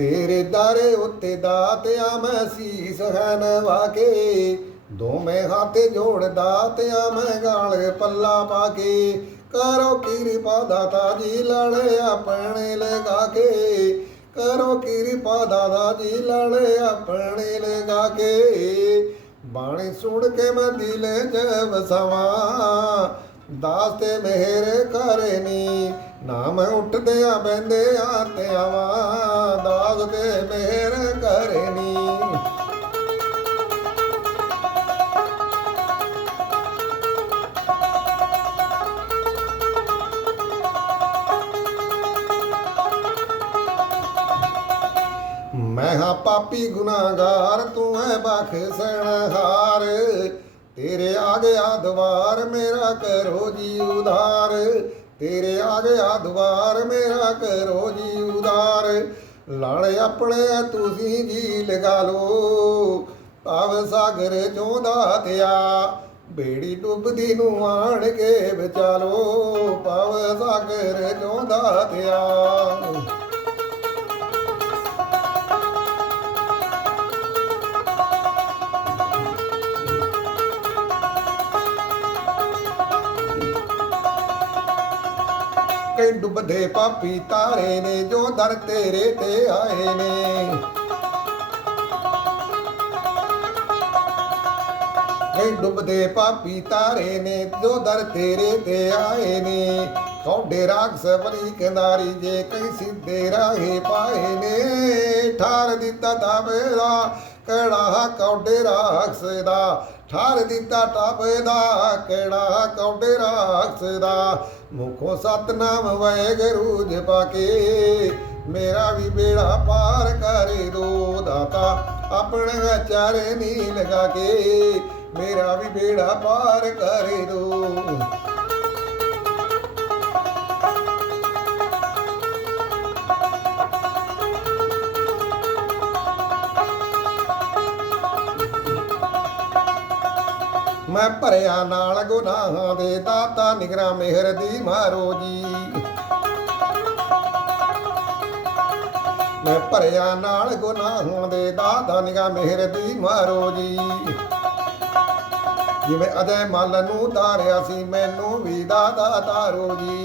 ਤੇਰੇ ਦਾਰੇ ਉੱਤੇ ਦਾਤਿਆ ਮੈਂ ਸੀਸ ਹੈ ਨਵਾ ਕੇ। ਦੋਵੇਂ ਹੱਥ ਜੋੜ ਦਾਤਿਆ ਮੈਂ ਗਾਲ ਪੱਲਾ ਪਾ ਕੇ। ਕਰੋ ਕਿਰਪਾ ਦਾਤਾ ਜੀ ਲੜੇ ਆਪਣੇ ਲਗਾ ਕੇ। ਕਰੋ ਕਿਰਪਾ ਦਾਦਾ ਜੀ ਲੜੇ ਆਪਣੇ ਲਗਾ ਕੇ। ਬਾਣੀ ਸੁਣ ਕੇ ਮੈਂ ਦਿਲ ਚ ਵਸਾਵਾਂ। ਦਾਸ ਤੇ ਮਿਹਰ ਕਰਨੀ ਨਾਮ ਉੱਠਦਿਆਂ ਆ ਤੇ ਆਵਾਂ ਦਾਸ ਤੇ ਮਿਹਰ ਕਰਨੀ ਮੈਂ ਹਾਂ ਪਾਪੀ ਗੁਨਾਹਗਾਰ, ਤੂੰ ਹੈ ਬਖਸ਼ਣਹਾਰ ਤੇਰੇ ਆ ਗਿਆ ਦਵਾਰ, ਮੇਰਾ ਕਰੋ ਜੀ ਉਧਾਰ। ਤੇਰੇ ਆ ਗਿਆ ਦੁਆਰ ਮੇਰਾ ਕਰੋ ਜੀ ਉਦਾਰ। ਲਾਲੇ ਆਪਣੇ ਤੁਸੀਂ ਜੀ ਲਗਾ ਲੋ। ਭਾਵ ਸਾਗਰ ਚੋਂਦਾ ਦਾਤਿਆ ਬੇੜੀ ਡੁੱਬਦੀ ਨੂੰ ਆਣ ਕੇ ਬਚਾ ਬਚਾਲੋ ਭਾਵ ਸਾਗਰ ਚੋਂਦਾ ਦਾਤਿਆ ਕਈ ਡੁੱਬਦੇ ਪਾਪੀ ਤਾਰੇ ਨੇ, ਜੋ ਦਰ ਤੇਰੇ ਤੇ ਆਏ ਨੇ। ਕਈ ਡੁੱਬਦੇ ਪਾਪੀ ਤਾਰੇ ਨੇ, ਜੋ ਦਰ ਤੇਰੇ ਤੇ ਆਏ ਨੇ। ਕੌਡੇ ਰਾਖਸ ਬਲੀ ਕੰਦਾਰੀ ਜੇ ਕਈ ਸਿੱਧੇ ਰਾਹੇ ਪਾਏ ਨੇ। ਠਾਰ ਦਿੱਤਾ ਤਾਬੇਦਾ ਕਿਹੜਾ ਕੌਡੇ ਰਾਖਸ ਦਾ? ਠਾਰ ਦਿੱਤਾ ਟਾਪੇ ਦਾ। ਕਿਹੜਾ ਕੌਡੇ ਰਾਖਸ ਦਾ? ਮੁਖੋਂ ਸਤਨਾਮ ਵਾਹਿਗੁਰੂ ਜਪਾ ਕੇ ਮੇਰਾ ਵੀ ਬੇੜਾ ਪਾਰ ਕਰੇ ਦੋ ਦਾਤਾ। ਆਪਣੇ ਚਾਰੇ ਨੀ ਲਗਾ ਕੇ। ਮੇਰਾ ਵੀ ਬੇੜਾ ਪਾਰ ਕਰੇ ਦੋ। ਮੈਂ ਭਰਿਆ ਨਾਲ ਗੁਨਾਹਾਂ ਦੇ ਦਾਤਾ ਨਿਗਰਾ ਮਿਹਰ ਦੀ ਮਾਰੋ ਜੀ। ਮੈਂ ਭਰਿਆ ਨਾਲ ਗੁਨਾਹਾਂ ਦੇ ਦਾਤਾ ਨਿਗਰਾ ਮਿਹਰ ਦੀ ਮਾਰੋ ਜੀ। ਜਿਵੇਂ ਅਜੇ ਮਲ ਨੂੰ ਤਾਰਿਆ ਸੀ, ਮੈਨੂੰ ਵੀ ਦਾਦਾ ਤਾਰੋ ਜੀ।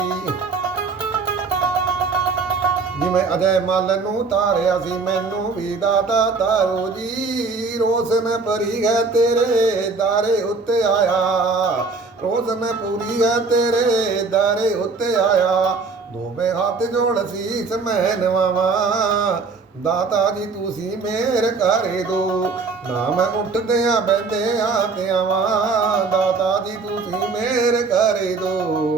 ਜਿਵੇਂ ਅਜੇ ਮਲ ਨੂੰ ਤਾਰਿਆ ਸੀ, ਮੈਨੂੰ ਵੀ ਦਾਤਾ ਤਾਰੋ ਜੀ। ਰੋਸ਼ਨ ਭਰੀ ਹੈ ਤੇਰੇ ਦਾਰੇ ਉੱਤੇ ਆਇਆ। ਰੋਸ਼ਨ ਪੂਰੀ ਹੈ ਤੇਰੇ ਦਾਰੇ ਉੱਤੇ ਆਇਆ। ਦੋਵੇਂ ਹੱਥ ਜੋੜ ਸੀਸ ਮੈਂ ਨਵਾਵਾਂ ਦਾਤਾ ਜੀ, ਤੁਸੀਂ ਮੇਰ ਕਰੇ ਦੋ। ਨਾ ਮੈਂ ਉੱਠਦਿਆਂ ਬੈੰਦਿਆਂ ਤੇ ਆਵਾਂ। ਦਾਤਾ ਜੀ, ਤੁਸੀਂ ਮੇਰ ਕਰੇ ਦੋ।